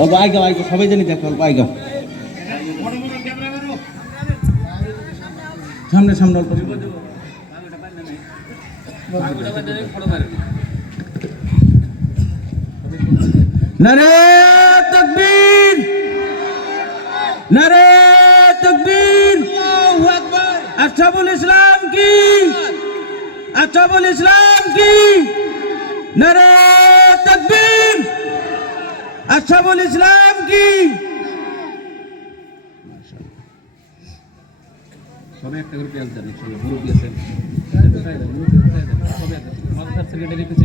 অল্প আইগাও আইগাও সবাই জানি দেখো অল্প আইগাও সামনে সামনে অল্প নারে তাকবীর নারে তাকবীর আল্লাহু আকবার আসহাবুল ইসলাম কি আসহাবুল ইসলাম কি নারে তাকবীর আসহাবুল ইসলাম কি সবাই একটা করে পেঁয়াজ দেন ইনশাআল্লাহ মুরব্বি আছেন সবাই মাদ্রাসার সেক্রেটারি কিছু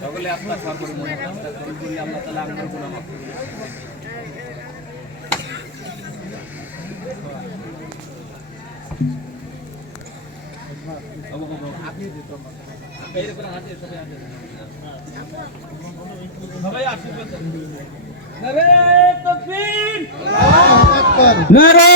সকলে আপনার সরকারি মনে করি আল্লাহ তাআলা আপনার গুনাহ মাফ করুন আপনি দিতে এর করে হাতে সবাই হাতে সবাই আশীর্বাদ নারে তাকবীর আল্লাহু আকবার নারে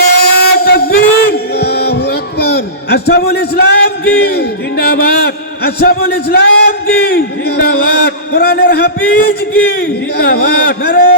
তাকবীর আল্লাহু আকবার আসহাবুল ইসলাম কি জিন্দাবাদ আসহাবুল ইসলাম কি জিন্দাবাদ কোরআনের হাফিজ কি জিন্দাবাদ নারে